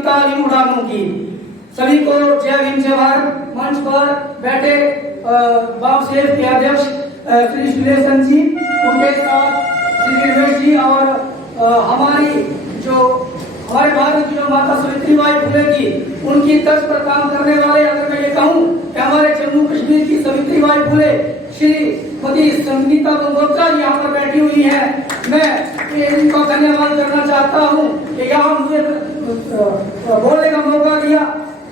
तालीम उड़ानों की सभी को जय भीम जय भारत। मंच पर बैठे बापसेफ के अध्यक्ष श्री सुलेशन जी, उनके साथ श्री गिरवेश जी और हमारे भारत की जो माता सावित्रीबाई फुले की उनकी तर्ज पर काम करने वाले, अगर मैं ये कहूँ कि हमारे जम्मू कश्मीर की सावित्रीबाई फुले श्रीमती संगीता गंगोत्रा जी यहाँ पर बैठी हुई है। मैं इनका धन्यवाद करना चाहता हूँ कि यहाँ मुझे बोलने का मौका दिया।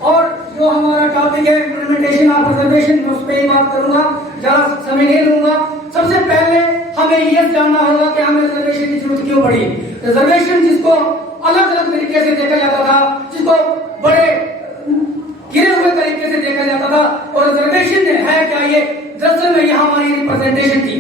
और जो हमारा टॉपिक है इम्प्लीमेंटेशन ऑफ रिजर्वेशन, मैं उस पर ही बात करूंगा, ज्यादा समय नहीं लूंगा। सबसे पहले हमें ये जानना होगा कि हमें रिजर्वेशन की जरूरत क्यों पड़ी। रिजर्वेशन जिसको अलग अलग तरीके से देखा जाता था, जिसको बड़े गिरे हुए तरीके से देखा जाता था, और रिजर्वेशन है क्या, ये दरअसल में ये हमारी रिप्रेजेंटेशन थी।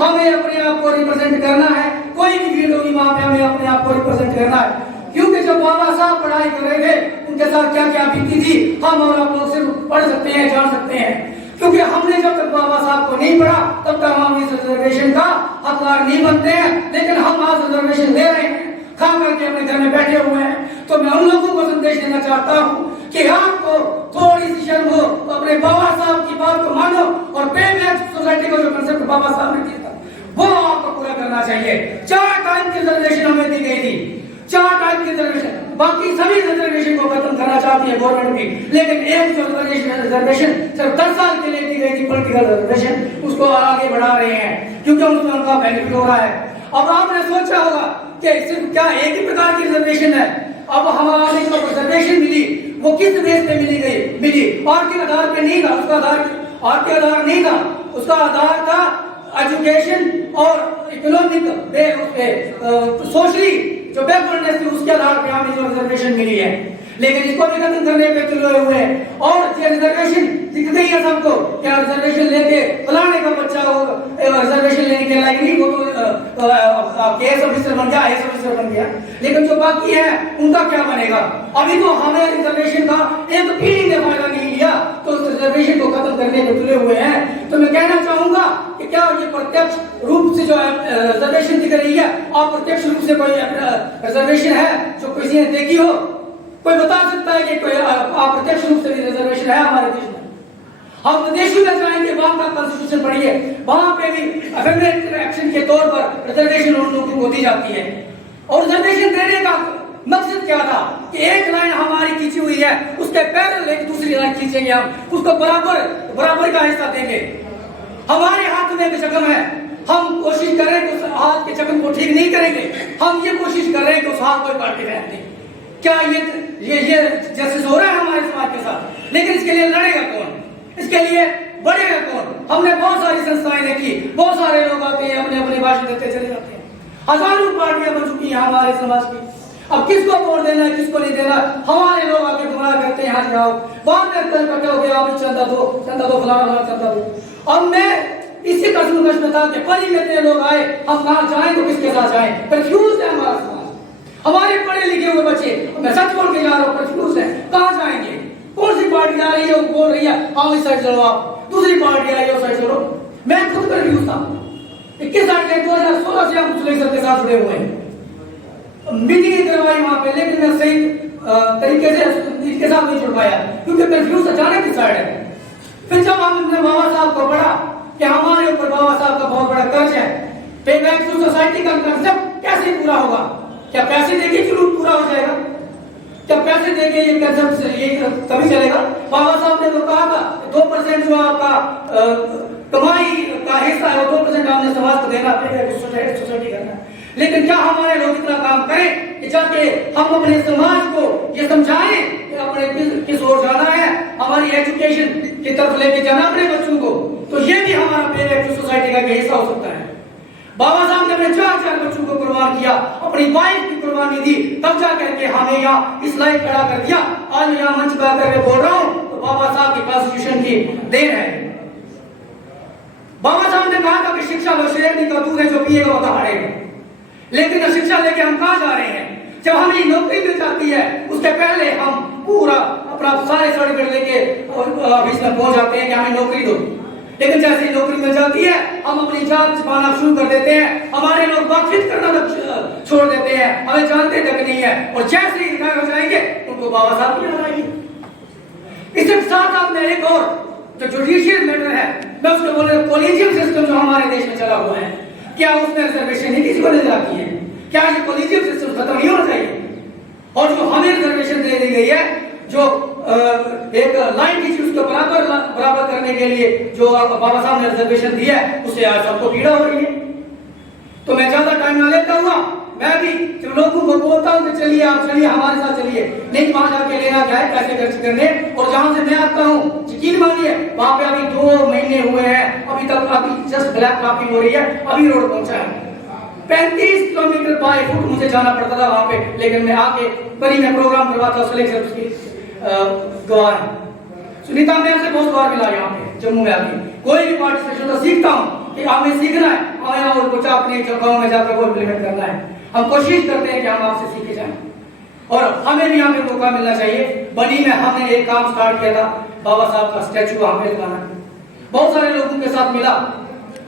हमें अपने आप को रिप्रेजेंट करना है, कोई भी भीड़ होगी वहां पे हमें अपने आप को रिप्रेजेंट करना है। क्योंकि जब बाबा साहब पढ़ाई कर रहे थे, उनके साथ क्या क्या बीती थी हम और आप लोग सिर्फ पढ़ सकते हैं, जान सकते हैं। क्योंकि हमने जब तक बाबा साहब को नहीं पढ़ा तब तक हम इस रिजर्वेशन का हकदार नहीं बनते हैं। लेकिन हम आज रिजर्वेशन ले रहे हैं, खा करके अपने घर में बैठे हुए हैं। तो मैं उन लोगों को संदेश देना चाहता हूँ कि आपको थोड़ी सी शर्म हो तो अपने बाबा साहब की बात को मानो, और पे बैक सोसाइटी का जो कंसेप्ट बाबा साहब ने दिया था वो आपको पूरा करना चाहिए। 4 टाइम की रिजर्वेशन हमें दी गई थी, 4 टाइप की रिजर्वेशन, बाकी सभी रिजर्वेशन को खत्म करना चाहती है गवर्नमेंट भी, लेकिन एक जो रिजर्वेशन सिर्फ 10 साल के लिए दी गई थी पॉलिटिकल रिजर्वेशन, उसको आगे बढ़ा रहे हैं क्योंकि उसमें उनका बेनिफिट हो रहा है। अब आपने सोचा होगा कि सिर्फ क्या एक ही प्रकार की रिजर्वेशन है। अब हमारे जो रिजर्वेशन मिली वो किस बेस पे मिली आर्थिक आधार पे नहीं था, उसका आधार आर्थिक आधार नहीं था, उसका आधार था एजुकेशन और इकोनॉमिक सोशली जो बैकवर्डनेस थी, उसके आधार पे हमें जो रिजर्वेशन मिली है। लेकिन इसको भी खत्म करने पे तुले हुए हैं। और ये रिजर्वेशन दिख गई है सबको, क्या रिजर्वेशन लेके फलाने का बच्चा हो रिजर्वेशन लेने के लायक नहीं, वो तो केएस ऑफिसर बन गया, आईएएस ऑफिसर बन गया। लेकिन जो बाकी है उनका क्या बनेगा। अभी तो हमें रिजर्वेशन का एक फीलिंग ने फायदा नहीं लिया, तो उस रिजर्वेशन को खत्म करने पे तुले हुए हैं। तो मैं कहना चाहूंगा कि क्या ये प्रत्यक्ष रूप से जो रिजर्वेशन दिख रही है, अप्रत्यक्ष रूप से कोई रिजर्वेशन है जो किसी ने देखी हो? कोई बता सकता है कि कोई अप्रत्यक्ष रूप से भी रिजर्वेशन है हमारे देश में? हम विदेशों में जाएंगे, वहां का कॉन्स्टिट्यूशन पढ़िए, वहां पे भी अफर्मेटिव एक्शन के तौर पर रिजर्वेशन उन लोगों को दी जाती है। और रिजर्वेशन देने का मकसद क्या था कि एक लाइन हमारी खींची हुई है, उसके पैरेलल एक दूसरी लाइन खींचेंगे, हम उसको बराबर का हिस्सा देंगे। हमारे हाथ में एक जख्म है, हम कोशिश करें कि उस हाथ के जख्म को ठीक नहीं करेंगे, हम ये कोशिश कर रहे हैं कि उस हाथ को काट के फेंक दें। क्या ये जस्टिस हो रहा है हमारे समाज के साथ? लेकिन इसके लिए लड़ेगा कौन, इसके लिए बढ़ेगा कौन? हमने बहुत सारी संस्थाएं देखी, बहुत सारे लोग आते हैं अपने अपने भाषण देते चले जाते हैं, हजारों पार्टियां बन चुकी हैं हमारे समाज की। अब किसको वोट देना है, किसको नहीं देना, हमारे लोग आके गुमराह करते हैं। यहाँ जाओ, बाद में कल इकट्ठे हो गए, आप चंदा दो फलाना चंदा दो। अब मैं इसी कसम में था कि परी में इतने लोग आए, हम कहाँ जाएं तो किसके साथ जाएं? कंफ्यूज है हमारा समाज, हमारे पढ़े लिखे हुए बच्चे, मैं सच बोल के जा रहा हूँ, कंफ्यूज है, कहाँ जाएंगे? कौन सी पार्टी आ रही है वो बोल रही है हाँ इस साइड चलो, आप दूसरी पार्टी आई है उस साइड चलो। मैं खुद कंफ्यूज था। 2016 से हम मुस्लिम के साथ जुड़े हुए हैं, मीटिंग करवाई वहां पे, लेकिन मैं सही तरीके से इसके साथ नहीं जुड़ पाया क्योंकि कंफ्यूज अचानक की साइड है। फिर जब हमने बाबा साहब को पढ़ा कि हमारे ऊपर बाबा साहब का बहुत बड़ा कर्ज है, पे बैक टू सोसाइटी का कंसेप्ट कैसे पूरा होगा? क्या पैसे देके जरूर पूरा हो जाएगा? क्या पैसे देके ये कंसेप्ट ये तभी चलेगा? बाबा साहब ने तो कहा था 2% जो आपका कमाई का हिस्सा है वो 2% हमने समाज को देना, सोसाइटी करना। लेकिन क्या हमारे लोग इतना काम करें कि जाके हम अपने समाज को ये समझाएं कि अपने किस ओर जाना है, हमारी एजुकेशन की तरफ लेके जाना अपने बच्चों को, तो ये भी हमारा पे बैक टू सोसाइटी का हिस्सा हो सकता है। बाबा साहब ने अपने 4 बच्चों को कुर्बान किया, अपनी वाइफ की कुर्बानी दी, तब जा करके हमें यहाँ इस लायक खड़ा कर दिया। आज यहाँ मंच पर आकर के बोल रहा हूँ तो बाबा साहब की कॉन्स्टिट्यूशन की देन है। बाबा साहब ने कहा था कि शिक्षा लो, शेरनी का दूध है जो पिएगा वो दहाड़ेगा। लेकिन शिक्षा लेके हम कहाँ जा रहे हैं? जब हमें नौकरी मिल जाती है उसके पहले हम पूरा अपना सारे सर्टिफिकेट लेके ऑफिस में पहुंच जाते हैं कि हमें नौकरी दो। लेकिन जैसे ही नौकरी मिल जाती है हम अपनी जान छिपाना शुरू कर देते हैं, हमारे लोग बातचीत करना छोड़ देते हैं, हमें जानते तक नहीं है, और जैसे ही रिटायर हो जाएंगे उनको बाबा साहब की याद आएगी। इसके साथ साथ में एक और जो जुडिशियल मैटर है, मैं उसको बोल रहा हूँ, कॉलेजियम सिस्टम जो हमारे देश में चला हुआ है, क्या उसमें रिजर्वेशन नहीं किसी को नजर आती है? क्या ये कॉलेजियम सिस्टम खत्म नहीं होना चाहिए? और जो हमें रिजर्वेशन दे दी गई है, जो एक लाइन की चीज उसको बराबर करने के लिए जो बाबा साहब ने रिजर्वेशन दिया है, उससे आज सबको पीड़ा हो रही है। तो मैं ज्यादा टाइम ना लेता हुआ, मैं भी जब लोगों को बोलता हूँ कि चलिए आप चलिए हमारे साथ चलिए, नहीं वहां जाके लेना क्या है, पैसे खर्च करने, और जहां से मैं आता हूँ यकीन मानिए वहां पे अभी 2 महीने हुए हैं, अभी तक अभी जस्ट ब्लैक कॉपी हो रही है, अभी रोड पहुंचा है। 35 किलोमीटर बाय फुट मुझे जाना पड़ता था वहां पे, लेकिन मैं आके बड़ी में प्रोग्राम करवाता उसकी गवाह है। सुनीता मैम से बहुत बार मिला यहाँ पे जम्मू में आके, कोई भी पार्टिसिपेशन तो सीखता हूँ कि हमें सीखना है, हमें और कुछ अपने गाँव में जाकर वो इम्प्लीमेंट करना है। हम कोशिश करते हैं कि हम आपसे सीखे जाएं, और हमें भी यहाँ पे मौका मिलना चाहिए। बनी में हमने एक काम स्टार्ट किया था, बाबा साहब का स्टैचू वहां पे लगाना। बहुत सारे लोगों के साथ मिला,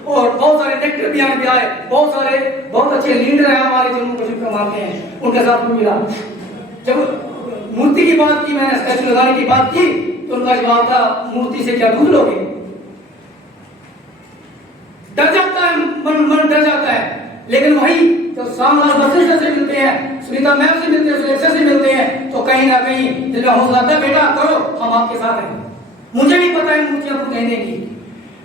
और बहुत सारे डायरेक्टर भी यहाँ पे आए, बहुत अच्छे लीडर हैं हमारे जम्मू कश्मीर को मानते हैं, उनके साथ भी मिला। जब मूर्ति की बात की, मैंने स्टैचू लगाने की बात की, तो उनका जवाब था मूर्ति से क्या दूर लोगे? डर जाता है मन डर जाता है। लेकिन वही जब सामने बच्चे से मिलते हैं, सुनीता मैम से मिलते हैं, सुलेखा से मिलते हैं, तो कहीं ना कहीं दिल में हौसला आता है, बेटा करो, हम आपके साथ हैं। मुझे भी पता है मूर्तियां आपको नहीं देंगी,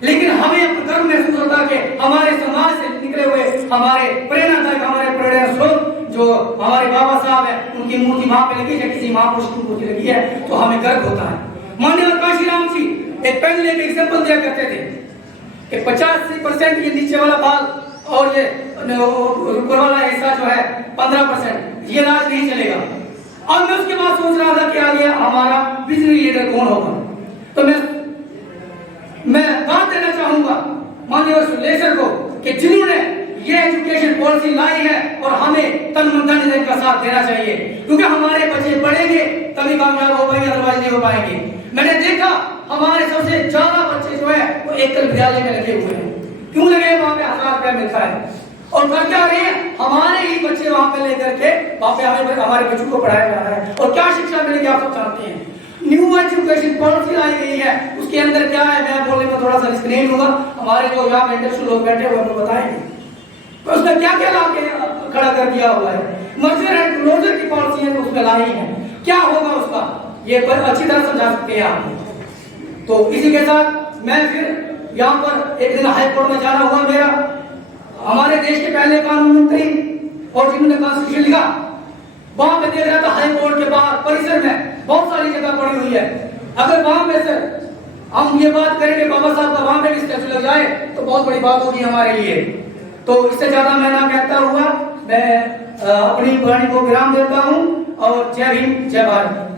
लेकिन हमें गर्व महसूस होता है कि हमारे समाज से निकले हुए हमारे प्रेरणादायक, हमारे प्रेरणा स्रोत जो हमारे बाबा साहब है, उनकी मूर्ति वहां पे लगी है, किसी महापुरुष की मूर्ति लगी है, तो हमें गर्व होता है। माननीय काशीराम जी एक पेन लेके एग्जाम्पल दिया करते थे कि 85% ये नीचे वाला बाल और ये ऊपर वाला हिस्सा जो है 15%, ये राज नहीं चलेगा। और मैं उसके बाद सोच रहा था कि आगे हमारा विजनरी लीडर कौन होगा। तो मैं बात देना चाहूंगा माननीय सुलेसर को कि जिन्होंने ये एजुकेशन पॉलिसी लाई है, और हमें तन मन धन का साथ देना चाहिए, क्योंकि हमारे बच्चे पढ़ेंगे तभी कामयाब हो पाएंगे, अदरवाइज नहीं हो पाएंगे। मैंने देखा हमारे सबसे ज्यादा बच्चे जो है वो एकल विद्यालय में लगे हुए हैं। क्यों लगे? वहां पे 1000 रुपया मिलता है, और कर क्या रहे हैं, हमारे ही बच्चे वहां पे लेकर के वहां पे हमारे बच्चों को पढ़ाया जा रहा है। और क्या शिक्षा मिलेगी आप सब जानते हैं। न्यू एजुकेशन पॉलिसी लाई गई है, उसके अंदर क्या है, मैं बोलने में थोड़ा सा रिस्क नहीं लूंगा, हमारे जो यहाँ इंडस्ट्रियल लोग बैठे हुए हैं बताएंगे। तो उसमें क्या क्या ला के खड़ा कर दिया हुआ है, मर्जर एंड क्लोजर की पॉलिसी है उसमें लाई है, क्या होगा उसका, ये अच्छी तरह समझा सकते हैं आप। तो इसी के साथ मैं फिर यहाँ पर एक दिन हाई कोर्ट में जाना हुआ मेरा, हमारे देश के पहले कानून मंत्री और जिन्होंने कॉन्स्टिट्यूशन लिखा, वहां पे देख रहा था हाई कोर्ट के बाहर परिसर में बहुत सारी जगह पड़ी हुई है। अगर वहां पे सर हम ये बात करेंगे बाबा साहब का वहां पे भी स्टैचू लग जाए तो बहुत बड़ी बात होगी हमारे लिए। तो इससे ज्यादा मैं ना कहता हुआ मैं अपनी वाणी को विराम देता हूँ, और जय हिंद जय भारत।